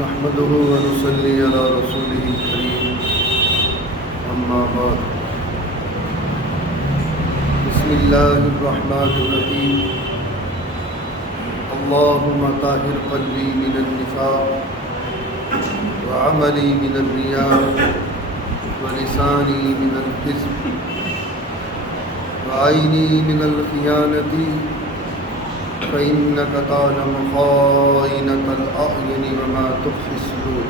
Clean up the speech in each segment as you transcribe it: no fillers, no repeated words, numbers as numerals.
نحمده ونصلي على رسوله الكريم أما بعد بسم الله الرحمن الرحيم اللهم طهر قلبي من النفاق وعملي من الرياء ولساني من الكذب وعيني من الخيانة فإنك تعلم خائنة الأعين وما تخفي الصدور.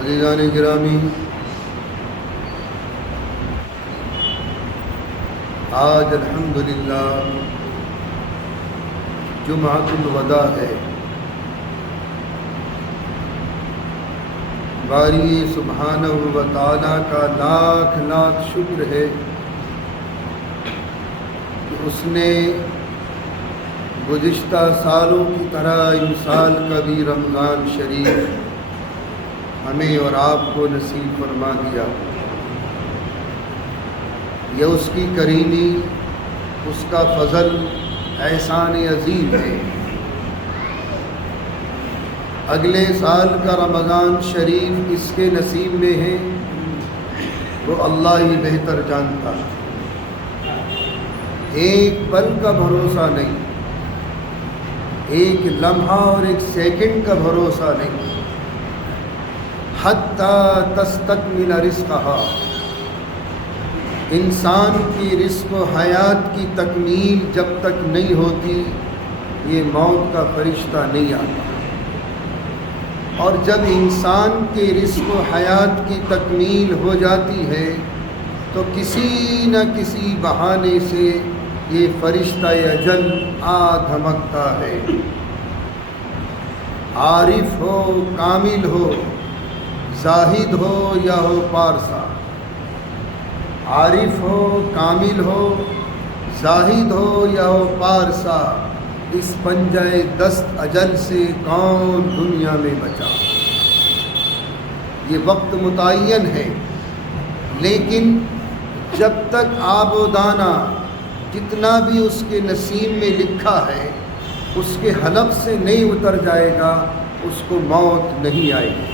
عزیزان گرامی، آج الحمدللہ جمعۃ الوداع ہے۔ باری سبحانہ و تعالیٰ کا لاکھ لاکھ شکر ہے کہ اس نے گزشتہ سالوں کی طرح ان سال کا بھی رمضان شریف ہمیں اور آپ کو نصیب فرما دیا۔ یہ اس کی کریمی، اس کا فضل، احسان عظیم ہے۔ اگلے سال کا رمضان شریف کس کے نصیب میں ہے وہ اللہ ہی بہتر جانتا ہے۔ ایک پل کا بھروسہ نہیں، ایک لمحہ اور ایک سیکنڈ کا بھروسہ نہیں۔ حتیٰ تستکمل رزقہا، انسان کی رزق و حیات کی تکمیل جب تک نہیں ہوتی یہ موت کا فرشتہ نہیں آتا، اور جب انسان کے رزق و حیات کی تکمیل ہو جاتی ہے تو کسی نہ کسی بہانے سے یہ فرشتہ اجل آ دھمکتا ہے۔ عارف ہو، کامل ہو، زاہد ہو یا ہو پارسا، عارف ہو، کامل ہو، زاہد ہو یا ہو پارسا، اس پنجہ دست اجل سے کون دنیا میں بچا۔ یہ وقت متعین ہے، لیکن جب تک آب و دانہ جتنا بھی اس کے نصیب میں لکھا ہے اس کے حلق سے نہیں اتر جائے گا اس کو موت نہیں آئے گی۔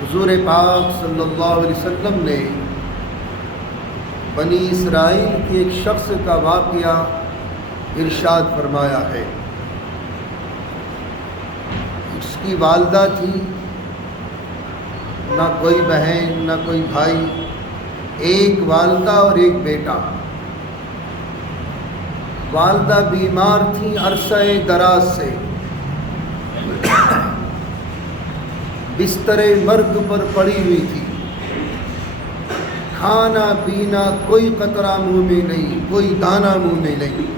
حضور پاک صلی اللہ علیہ وسلم نے بنی اسرائیل کے ایک شخص کا واقعہ ارشاد فرمایا ہے۔ اس کی والدہ تھی، نہ کوئی بہن نہ کوئی بھائی، ایک والدہ اور ایک بیٹا۔ والدہ بیمار تھی عرصہ دراز سے، بستر مرگ پر پڑی ہوئی تھی، کھانا پینا کوئی قطرہ منہ میں نہیں، کوئی دانہ منہ میں نہیں۔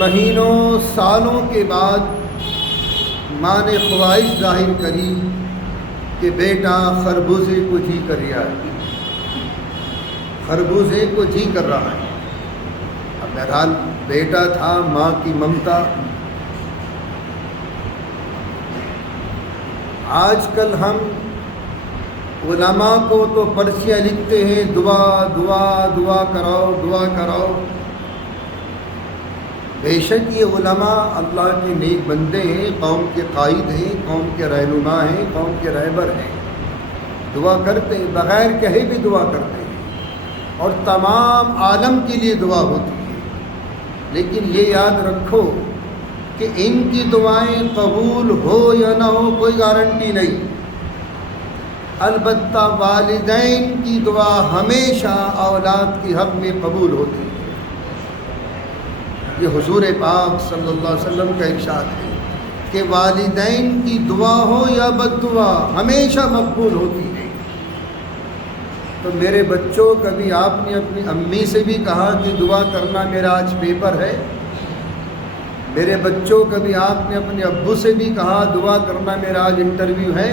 مہینوں سالوں کے بعد ماں نے خواہش ظاہر کری کہ بیٹا خربوزے کو جی کر رہا ہے، خربوزے کو جی کر رہا ہے۔ اب بہرحال بیٹا تھا، ماں کی ممتا۔ آج کل ہم علماء کو تو پرچیاں لکھتے ہیں، دعا دعا دعا کراؤ، دعا کراؤ۔ بے شک یہ علماء اللہ کے نیک بندے ہیں، قوم کے قائد ہیں، قوم کے رہنما ہیں، قوم کے رہبر ہیں، دعا کرتے ہیں، بغیر کہے بھی دعا کرتے ہیں، اور تمام عالم کے لیے دعا ہوتی ہے۔ لیکن یہ یاد رکھو کہ ان کی دعائیں قبول ہو یا نہ ہو کوئی گارنٹی نہیں۔ البتہ والدین کی دعا ہمیشہ اولاد کی حق میں قبول ہوتی ہے۔ یہ حضور پاک صلی اللہ علیہ وسلم کا ارشاد ہے کہ والدین کی دعا ہو یا بد دعا ہمیشہ مقبول ہوتی ہے۔ تو میرے بچوں، کبھی آپ نے اپنی امی سے بھی کہا کہ دعا کرنا میرا آج پیپر ہے؟ میرے بچوں، کبھی آپ نے اپنے ابو سے بھی کہا دعا کرنا میرا آج انٹرویو ہے؟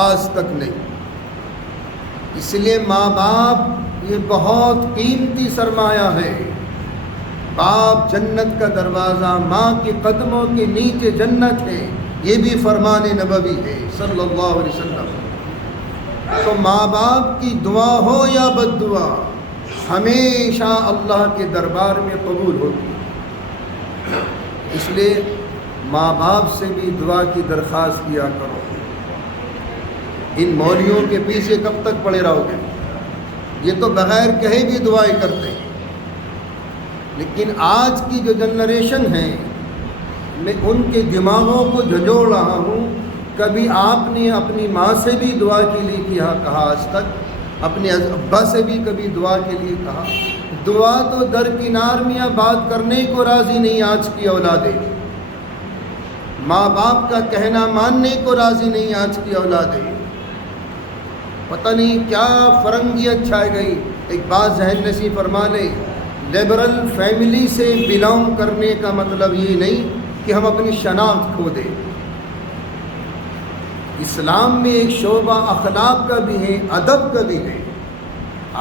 آج تک نہیں۔ اس لیے ماں باپ یہ بہت قیمتی سرمایہ ہے۔ باپ جنت کا دروازہ، ماں کے قدموں کے نیچے جنت ہے، یہ بھی فرمان نبوی ہے صلی اللہ علیہ وسلم۔ تو ماں باپ کی دعا ہو یا بد دعا، ہمیشہ اللہ کے دربار میں قبول ہوتی ہے۔ اس لیے ماں باپ سے بھی دعا کی درخواست کیا کرو۔ ان مولویوں کے پیچھے کب تک پڑے رہو گے؟ یہ تو بغیر کہے بھی دعائیں کرتے ہیں، لیکن آج کی جو جنریشن ہے، میں ان کے دماغوں کو جھنجھوڑ رہا ہوں۔ کبھی آپ نے اپنی ماں سے بھی دعا کے لیے کہا آج تک؟ اپنے ابا سے بھی کبھی دعا کے لیے کہا؟ دعا تو درکنار میں بات کرنے کو راضی نہیں آج کی اولادیں، ماں باپ کا کہنا ماننے کو راضی نہیں آج کی اولادیں۔ پتہ نہیں کیا فرنگیت چھا گئی۔ ایک بات ذہن نشین فرما لیں، لبرل فیملی سے بلانگ کرنے کا مطلب یہ نہیں کہ ہم اپنی شناخت کھو دیں۔ اسلام میں ایک شعبہ اخلاق کا بھی ہے، ادب کا بھی ہے۔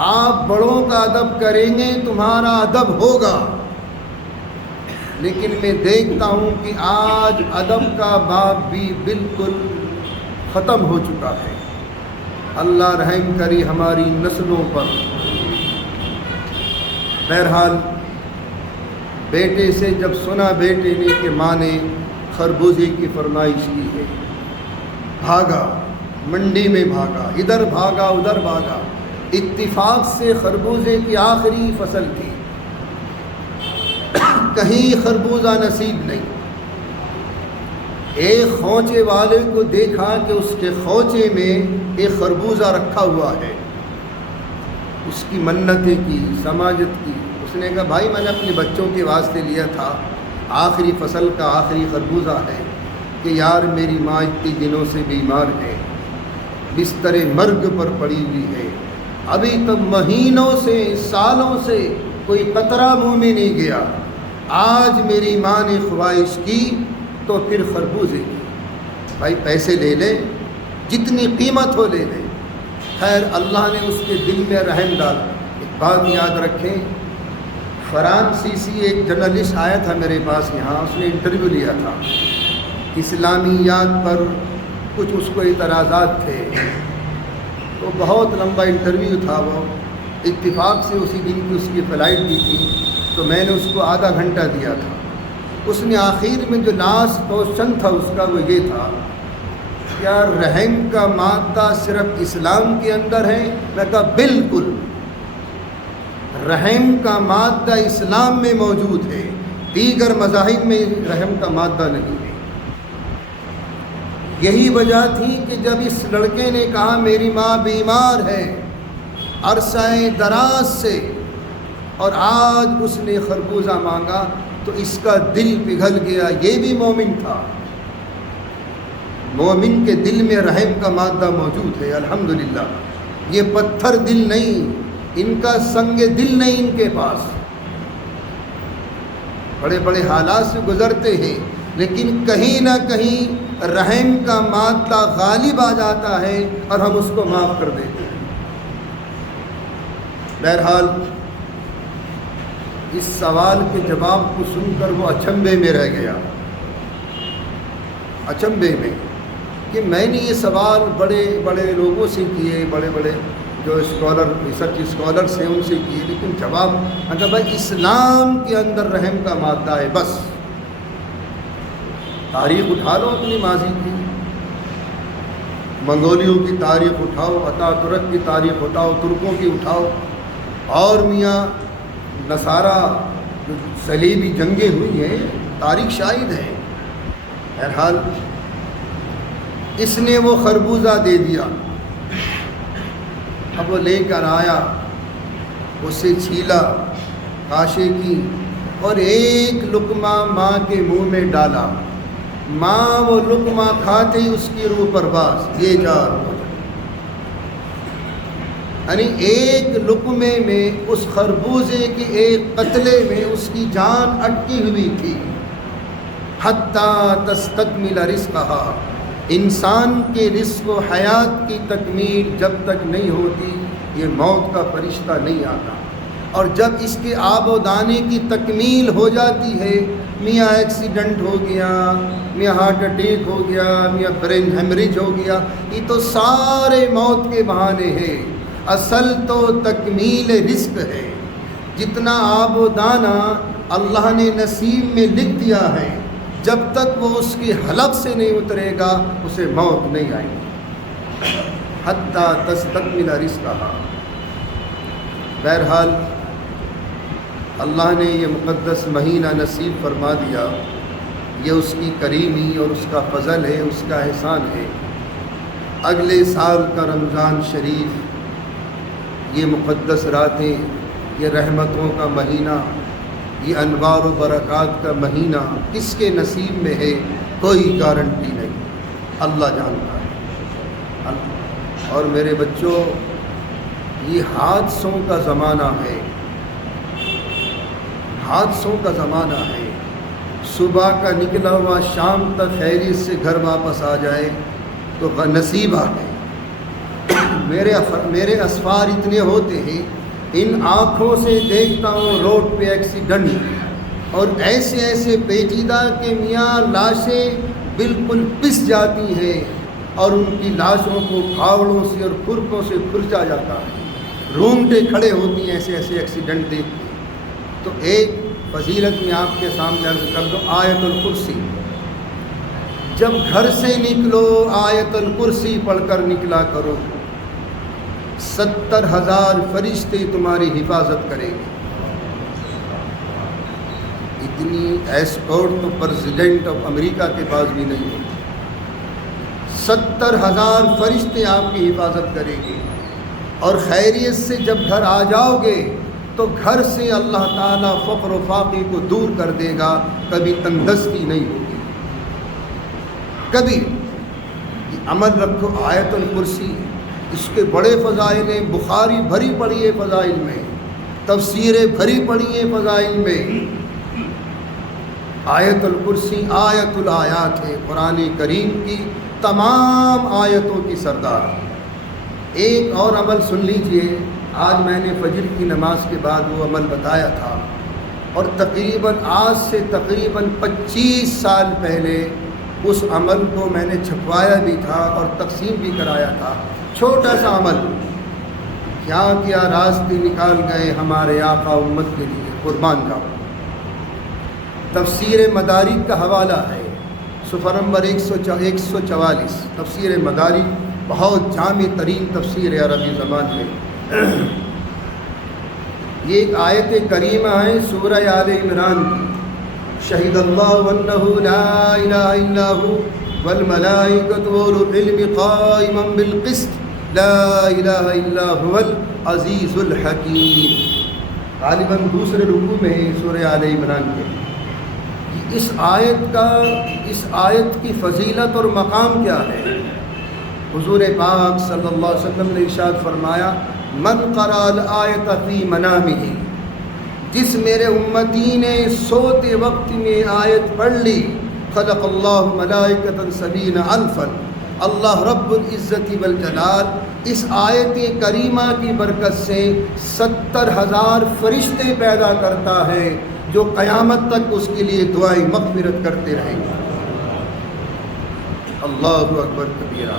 آپ بڑوں کا ادب کریں گے تمہارا ادب ہوگا، لیکن میں دیکھتا ہوں کہ آج ادب کا باب بھی بالکل ختم ہو چکا ہے۔ اللہ رحم کری ہماری نسلوں پر۔ بہرحال بیٹے سے جب سنا بیٹے نے کہ ماں نے خربوزے کی فرمائش کی ہے، بھاگا، منڈی میں بھاگا، ادھر بھاگا ادھر بھاگا۔ اتفاق سے خربوزے کی آخری فصل تھی، کہیں خربوزہ نصیب نہیں۔ ایک خوچے والے کو دیکھا کہ اس کے خوچے میں ایک خربوزہ رکھا ہوا ہے، اس کی منتیں کی، سماجت کی۔ اس نے کہا بھائی میں نے اپنے بچوں کے واسطے لیا تھا، آخری فصل کا آخری خربوزہ ہے کہ یار میری ماں اتنی دنوں سے بیمار ہے، بستر مرگ پر پڑی ہوئی ہے، ابھی تک مہینوں سے سالوں سے کوئی قطرہ منہ میں نہیں گیا، آج میری ماں نے خواہش کی تو پھر خربوزے کی۔ بھائی پیسے لے لے، جتنی قیمت ہو لے لے۔ خیر اللہ نے اس کے دل میں رحم ڈالا۔ ایک بات یاد رکھیں، فرانسیسی ایک جرنلسٹ آیا تھا میرے پاس یہاں، اس نے انٹرویو لیا تھا، اسلامیات پر کچھ اس کو اعتراضات تھے، تو بہت لمبا انٹرویو تھا۔ وہ اتفاق سے اسی دن کی اس کی فلائٹ بھی تھی، تو میں نے اس کو آدھا گھنٹہ دیا تھا۔ اس نے آخر میں جو لاسٹ کوشچن تھا اس کا وہ یہ تھا، کیا رحم کا مادہ صرف اسلام کے اندر ہے؟ میں کہا بالکل، رحم کا مادہ اسلام میں موجود ہے، دیگر مذاہب میں رحم کا مادہ نہیں ہے۔ یہی وجہ تھی کہ جب اس لڑکے نے کہا میری ماں بیمار ہے عرصہ دراز سے، اور آج اس نے خربوزہ مانگا، تو اس کا دل پگھل گیا۔ یہ بھی مومن تھا، مومن کے دل میں رحم کا مادہ موجود ہے الحمدللہ۔ یہ پتھر دل نہیں، ان کا سنگ دل نہیں ان کے پاس۔ بڑے بڑے حالات سے گزرتے ہیں، لیکن کہیں نہ کہیں رحم کا مادہ غالب آ جاتا ہے اور ہم اس کو معاف کر دیتے ہیں۔ بہرحال اس سوال کے جواب کو سن کر وہ اچنبھے میں رہ گیا، اچنبھے میں، کہ میں نے یہ سوال بڑے بڑے لوگوں سے کیے، بڑے بڑے جو اسکالر ریسرچ اسکالر ہیں ان سے کیے، لیکن جواب اگر بھائی اسلام کے اندر رحم کا مادہ ہے بس۔ تاریخ اٹھا لو اپنی ماضی کی، منگولیوں کی تاریخ اٹھاؤ، عطا ترک کی تاریخ اٹھاؤ، ترکوں کی اٹھاؤ، اور میاں نصارہ جو صلیبی جنگیں ہوئی ہیں، تاریخ شاہد ہے۔ بہرحال اس نے وہ خربوزہ دے دیا، اب وہ لے کر آیا، اسے چھیلا، کاشے کی، اور ایک لقمہ ماں کے منہ میں ڈالا۔ ماں وہ لقمہ کھاتے ہی اس کی روح پرواز، یہ جار ہو جائے۔ یعنی ایک لقمے میں، اس خربوزے کے ایک قطلے میں اس کی جان اٹکی ہوئی تھی۔ حتیٰ تستکمل رزقہا، انسان کے رزق و حیات کی تکمیل جب تک نہیں ہوتی یہ موت کا فرشتہ نہیں آتا، اور جب اس کے آب و دانے کی تکمیل ہو جاتی ہے، میاں ایکسیڈنٹ ہو گیا، میاں ہارٹ اٹیک ہو گیا، میاں برین ہیمریج ہو گیا، یہ تو سارے موت کے بہانے ہیں، اصل تو تکمیل رزق ہے۔ جتنا آب و دانہ اللہ نے نصیب میں لکھ دیا ہے، جب تک وہ اس کی حلق سے نہیں اترے گا اسے موت نہیں آئے گی، حتیٰ تستکمل رزقہا۔ بہرحال اللہ نے یہ مقدس مہینہ نصیب فرما دیا، یہ اس کی کریمی اور اس کا فضل ہے، اس کا احسان ہے۔ اگلے سال کا رمضان شریف، یہ مقدس راتیں، یہ رحمتوں کا مہینہ، یہ انوار و برکات کا مہینہ کس کے نصیب میں ہے کوئی گارنٹی نہیں، اللہ جانتا ہے۔ اور میرے بچوں، یہ حادثوں کا زمانہ ہے، حادثوں کا زمانہ ہے۔ صبح کا نکلا ہوا شام تک خیریت سے گھر واپس آ جائے تو نصیبہ ہے۔ میرے اسفار اتنے ہوتے ہیں، ان آنکھوں سے دیکھتا ہوں روڈ پہ ایکسیڈنٹ، اور ایسے ایسے پیچیدہ کہ میاں لاشیں بالکل پس جاتی ہیں اور ان کی لاشوں کو پھاوڑوں سے اور کھرکوں سے کھرچا جاتا ہے، رونگٹے کھڑے ہوتی ہیں ایسے ایسے ایکسیڈنٹ دیکھ کے۔ تو ایک فضیلت میں آپ کے سامنے عرض کر دو، آیت الکرسی۔ جب گھر سے نکلو آیت الکرسی پڑھ کر نکلا کرو، 70,000 فرشتے تمہاری حفاظت کریں گے۔ اتنی ایسکورٹ تو پریزیڈنٹ آف امریکہ کے پاس بھی نہیں ہے۔ 70,000 فرشتے آپ کی حفاظت کریں گے، اور خیریت سے جب گھر آ جاؤ گے تو گھر سے اللہ تعالیٰ فقر و فاقے کو دور کر دے گا، کبھی تنگدستی نہیں ہوگی۔ کبھی عمل رکھو آیت الکرسی، اس کے بڑے فضائل ہیں، بخاری بھری پڑھی ہے فضائل میں، تفسیریں بھری پڑھی ہیں فضائل میں۔ آیت الکرسی آیت الآیات ہے، قرآن کریم کی تمام آیتوں کی سردار۔ ایک اور عمل سن لیجئے، آج میں نے فجر کی نماز کے بعد وہ عمل بتایا تھا، اور آج سے تقریباً 25 سال پہلے اس عمل کو میں نے چھپوایا بھی تھا اور تقسیم بھی کرایا تھا۔ چھوٹا سا عمل، کیا راستے نکال گئے ہمارے آقا امت کے لیے، قربان جاؤ۔ تفسیر مدارک کا حوالہ ہے، صفحہ نمبر 144، تفسیر مدارک، بہت جامع ترین تفسیر ہے عربی زبان میں۔ یہ ایک آیت کریمہ ہے سورہ آل عمران کی، شہد اللہ انہ لا الہ الا ھو والملائکۃ واولو العلم قائما بالقسط لا الہ الا ھو العزیز الحکیم۔ غالباً دوسرے رکوع میں ہے سورہ آل عمران کے۔ اس آیت کی فضیلت اور مقام کیا ہے؟ حضور پاک صلی اللہ علیہ وسلم نے ارشاد فرمایا، من قرأ الآیت فی منامہ، جس میرے امتی نے سوتے وقت میں آیت پڑھ لی، خلق اللہ ملائکۃ 70,000، اللہ رب العزت والجلال اس آیت کریمہ کی برکت سے 70,000 فرشتے پیدا کرتا ہے، جو قیامت تک اس کے لیے دعائیں مغفرت کرتے رہیں گے۔ اللہ اکبر کبیرہ،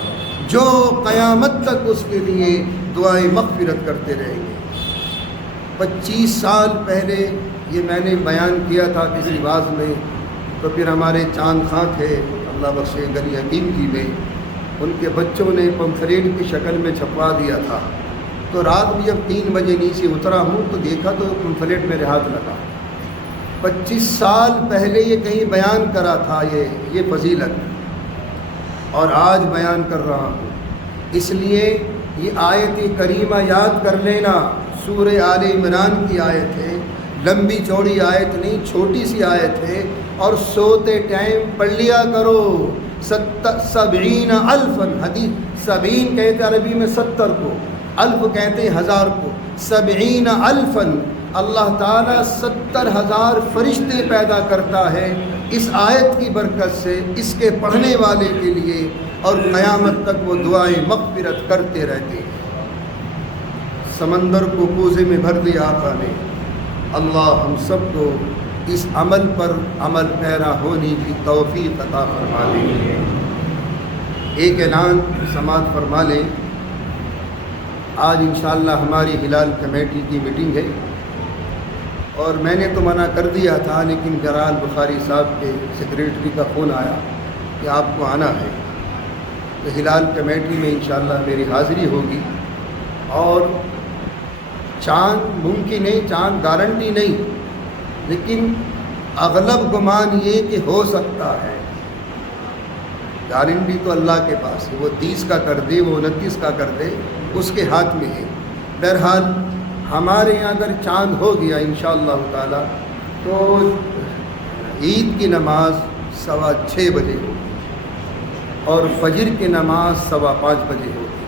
جو قیامت تک اس کے لیے دعائیں مغفرت کرتے رہیں گے۔ 25 سال پہلے یہ میں نے بیان کیا تھا کسی واعظ میں، تو پھر ہمارے چاند خاں تھے اللہ بخشے گلی حکیم کی میں، ان کے بچوں نے پمفلیٹ کی شکل میں چھپوا دیا تھا، تو رات بھی جب 3 بجے نیچے اترا ہوں تو دیکھا تو پمفلیٹ میرے ہاتھ لگا۔ 25 سال پہلے یہ کہیں بیان کرا تھا یہ فضیلت، اور آج بیان کر رہا ہوں۔ اس لیے یہ آیت کریمہ یاد کر لینا، سورہ آل عمران کی آیت ہے، لمبی چوڑی آیت نہیں، چھوٹی سی آیت ہے، اور سوتے ٹائم پڑھ لیا کرو۔ 70,000 حدیث، 70 کہتے ہیں عربی میں 70 کو، الف کہتے ہیں 1000 کو، 70,000 اللہ تعالیٰ 70,000 فرشتے پیدا کرتا ہے اس آیت کی برکت سے، اس کے پڑھنے والے کے لیے، اور قیامت تک وہ دعائیں مغفرت کرتے رہتے ہیں۔ سمندر کو کوزے میں بھر دیا آقا نے۔ اللہ ہم سب کو اس عمل پر عمل پیرا ہونے کی توفیق عطا فرما دے۔ ایک اعلان سماعت فرما لیں، آج انشاءاللہ ہماری ہلال کمیٹی کی میٹنگ ہے، اور میں نے تو منع کر دیا تھا، لیکن جلال بخاری صاحب کے سیکریٹری کا فون آیا کہ آپ کو آنا ہے، تو ہلال کمیٹی میں انشاءاللہ میری حاضری ہوگی۔ اور چاند ممکن ہے، چاند گارنٹی نہیں، لیکن اغلب گمان یہ کہ ہو سکتا ہے، گارنٹی تو اللہ کے پاس ہے، وہ 30 کا کر دے، وہ 29 کا کر دے، اس کے ہاتھ میں ہے۔ بہرحال ہمارے یہاں اگر چاند ہو گیا انشاءاللہ تعالی تو عید کی نماز 6:15 بجے ہوگی اور فجر کی نماز 5:15 بجے ہوگی۔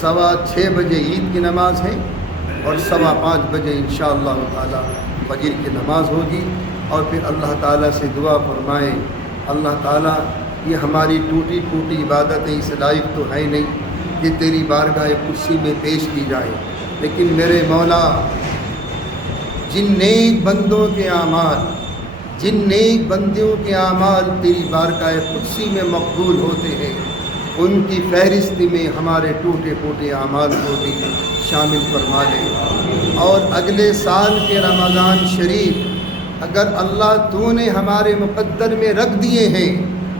6:15 بجے عید کی نماز ہے اور 5:15 بجے انشاءاللہ تعالی فجر کی نماز ہوگی۔ اور پھر اللہ تعالیٰ سے دعا فرمائیں، اللہ تعالیٰ یہ ہماری ٹوٹی پھوٹی عبادتیں اس لائق تو ہے نہیں کہ تیری بارگاہ کرسی میں پیش کی جائے، لیکن میرے مولا جن نیک بندوں کے اعمال، جن نیک بندوں کے اعمال تیری بارگاہ قدسی میں مقبول ہوتے ہیں، ان کی فہرست میں ہمارے ٹوٹے پھوٹے اعمال کو بھی شامل فرما لے۔ اور اگلے سال کے رمضان شریف اگر اللہ تو نے ہمارے مقدر میں رکھ دیے ہیں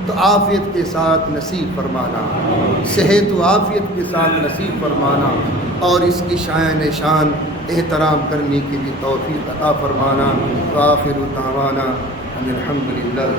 تو عافیت کے ساتھ نصیب فرمانا، صحت و عافیت کے ساتھ نصیب فرمانا، اور اس کی شایان شان احترام کرنے کی بھی توفیق عطا فرمانا۔ وآخر دعوانا ان الحمد للہ۔